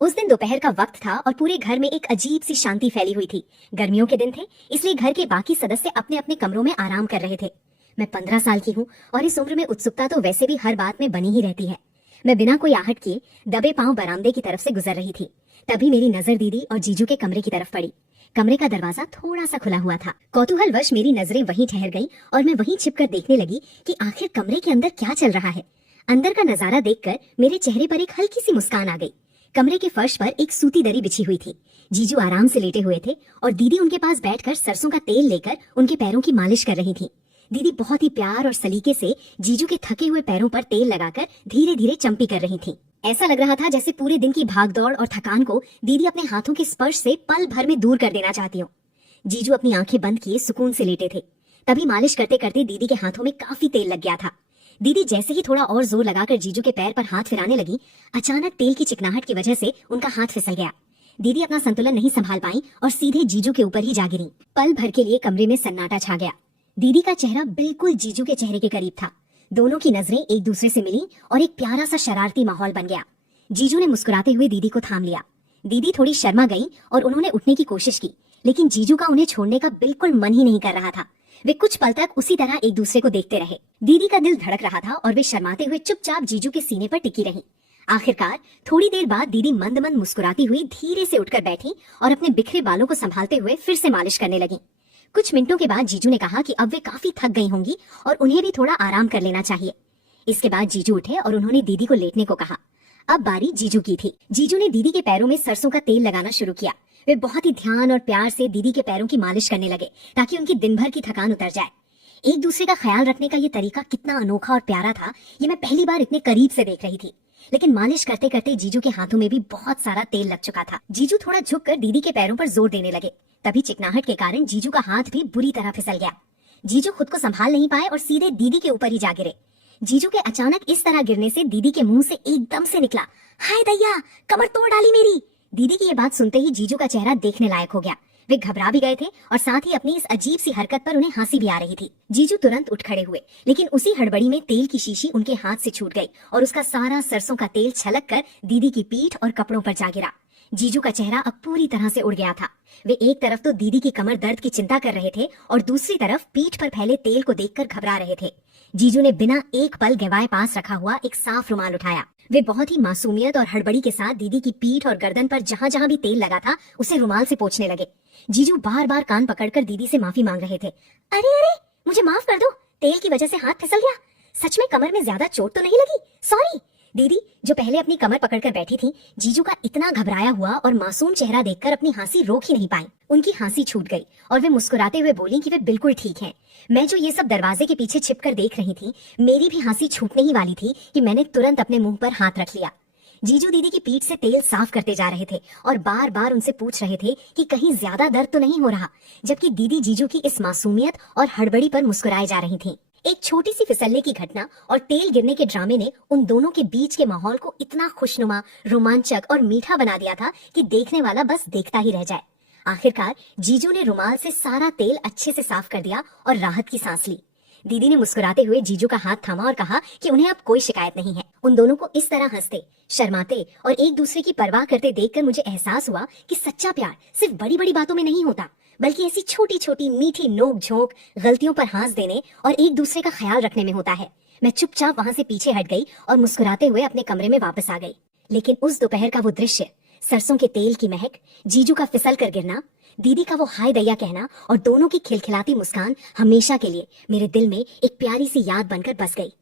उस दिन दोपहर का वक्त था और पूरे घर में एक अजीब सी शांति फैली हुई थी। गर्मियों के दिन थे, इसलिए घर के बाकी सदस्य अपने अपने कमरों में आराम कर रहे थे। मैं 15 साल की हूँ और इस उम्र में उत्सुकता तो वैसे भी हर बात में बनी ही रहती है। मैं बिना कोई आहट किए दबे पांव बरामदे की तरफ से गुजर रही थी। तभी मेरी नजर दीदी और जीजू के कमरे की तरफ पड़ी। कमरे का दरवाजा थोड़ा सा खुला हुआ था। कौतूहलवश मेरी नजरें वहीं ठहर गईं और मैं वहीं छिपकर देखने लगी कि आखिर कमरे के अंदर क्या चल रहा है। अंदर का नजारा देखकर मेरे चेहरे पर एक हल्की सी मुस्कान आ गई। कमरे के फर्श पर एक सूती दरी बिछी हुई थी। जीजू आराम से लेटे हुए थे और दीदी उनके पास बैठकर सरसों का तेल लेकर उनके पैरों की मालिश कर रही थी। दीदी बहुत ही प्यार और सलीके से जीजू के थके हुए पैरों पर तेल लगाकर धीरे धीरे चंपी कर रही थी। ऐसा लग रहा था जैसे पूरे दिन की भागदौड़ और थकान को दीदी अपने हाथों के स्पर्श से पल भर में दूर कर देना चाहती हो। जीजू अपनी आंखें बंद किए सुकून से लेटे थे। तभी मालिश करते करते दीदी के हाथों में काफी तेल लग गया था। दीदी जैसे ही थोड़ा और जोर लगाकर जीजू के पैर पर हाथ फिराने लगी, अचानक तेल की चिकनाहट की वजह से उनका हाथ फिसल गया। दीदी अपना संतुलन नहीं संभाल पाई और सीधे जीजू के ऊपर ही जा गिरी। पल भर के लिए कमरे में सन्नाटा छा गया। दीदी का चेहरा बिल्कुल जीजू के चेहरे के करीब था। दोनों की नजरें एक दूसरे से मिली और एक प्यारा सा शरारती माहौल बन गया। जीजू ने मुस्कुराते हुए दीदी को थाम लिया। दीदी थोड़ी शर्मा गई और उन्होंने उठने की कोशिश की, लेकिन जीजू का उन्हें छोड़ने का बिल्कुल मन ही नहीं कर रहा था। वे कुछ पल तक उसी तरह एक दूसरे को देखते रहे। दीदी का दिल धड़क रहा था और वे शर्माते हुए चुपचाप जीजू के सीने पर टिकी रहीं। आखिरकार थोड़ी देर बाद दीदी मंद मंद मुस्कुराती हुई धीरे से उठकर बैठी और अपने बिखरे बालों को संभालते हुए फिर से मालिश करने लगी। कुछ मिनटों के बाद जीजू ने कहा कि अब वे काफी थक गई होंगी और उन्हें भी थोड़ा आराम कर लेना चाहिए। इसके बाद जीजू उठे और उन्होंने दीदी को लेटने को कहा। अब बारी जीजू की थी। जीजू ने दीदी के पैरों में सरसों का तेल लगाना शुरू किया। वे बहुत ही ध्यान और प्यार से दीदी के पैरों की मालिश करने लगे ताकि उनकी दिन भर की थकान उतर जाए। एक दूसरे का ख्याल रखने का ये तरीका कितना अनोखा और प्यारा था, ये मैं पहली बार इतने करीब से देख रही थी। लेकिन मालिश करते करते जीजू के हाथों में भी बहुत सारा तेल लग चुका था। जीजू थोड़ा झुककर दीदी के पैरों पर जोर देने लगे। तभी चिकनाहट के कारण जीजू का हाथ भी बुरी तरह फिसल गया। जीजू खुद को संभाल नहीं पाए और सीधे दीदी के ऊपर ही जा गिरे। जीजू के अचानक इस तरह गिरने से दीदी के मुंह से एकदम से निकला, हाय दैया, कमर तोड़ डाली मेरी। दीदी की ये बात सुनते ही जीजू का चेहरा देखने लायक हो गया। वे घबरा भी गए थे और साथ ही अपनी इस अजीब सी हरकत पर उन्हें हंसी भी आ रही थी। जीजू तुरंत उठ खड़े हुए, लेकिन उसी हड़बड़ी में तेल की शीशी उनके हाथ से छूट गई और उसका सारा सरसों का तेल छलक कर दीदी की पीठ और कपड़ों पर जा गिरा। जीजू का चेहरा अब पूरी तरह से उड़ गया था। वे एक तरफ तो दीदी की कमर दर्द की चिंता कर रहे थे और दूसरी तरफ पीठ पर फैले तेल को देखकर घबरा रहे थे। जीजू ने बिना एक पल गवाए पास रखा हुआ एक साफ रुमाल उठाया। वे बहुत ही मासूमियत और हड़बड़ी के साथ दीदी की पीठ और गर्दन पर जहाँ जहाँ भी तेल लगा था उसे रुमाल से पोंछने लगे। जीजू बार बार कान पकड़कर दीदी से माफी मांग रहे थे। अरे अरे, मुझे माफ कर दो, तेल की वजह से हाथ फिसल गया। सच में कमर में ज्यादा चोट तो नहीं लगी, सॉरी। दीदी जो पहले अपनी कमर पकड़कर बैठी थी, जीजू का इतना घबराया हुआ और मासूम चेहरा देखकर अपनी हंसी रोक ही नहीं पाई। उनकी हंसी छूट गई और वे मुस्कुराते हुए बोली कि वे बिल्कुल ठीक हैं। मैं जो ये सब दरवाजे के पीछे छिपकर देख रही थी, मेरी भी हंसी छूटने ही वाली थी कि मैंने तुरंत अपने मुंह पर हाथ रख लिया। जीजू दीदी की पीठ से तेल साफ करते जा रहे थे और बार बार उनसे पूछ रहे थे कि कहीं ज्यादा दर्द तो नहीं हो रहा, जबकि दीदी जीजू की इस मासूमियत और हड़बड़ी पर मुस्कुराए जा रही थी। एक छोटी सी फिसलने की घटना और तेल गिरने के ड्रामे ने उन दोनों के बीच के माहौल को इतना खुशनुमा, रोमांचक और मीठा बना दिया था कि देखने वाला बस देखता ही रह जाए। आखिरकार जीजू ने रुमाल से सारा तेल अच्छे से साफ कर दिया और राहत की सांस ली। दीदी ने मुस्कुराते हुए जीजू का हाथ थामा और कहा कि उन्हें अब कोई शिकायत नहीं है। उन दोनों को इस तरह हंसते, शर्माते और एक दूसरे की परवाह करते देखकर मुझे एहसास हुआ कि सच्चा प्यार सिर्फ बड़ी बड़ी बातों में नहीं होता, बल्कि ऐसी छोटी छोटी मीठी नोक झोंक, गलतियों पर हंस देने और एक दूसरे का ख्याल रखने में होता है। मैं चुपचाप वहाँ से पीछे हट गई और मुस्कुराते हुए अपने कमरे में वापस आ गई। लेकिन उस दोपहर का वो दृश्य, सरसों के तेल की महक, जीजू का फिसल कर गिरना, दीदी का वो हाय दैया कहना और दोनों की खिलखिलाती मुस्कान हमेशा के लिए मेरे दिल में एक प्यारी सी याद बनकर बस गई।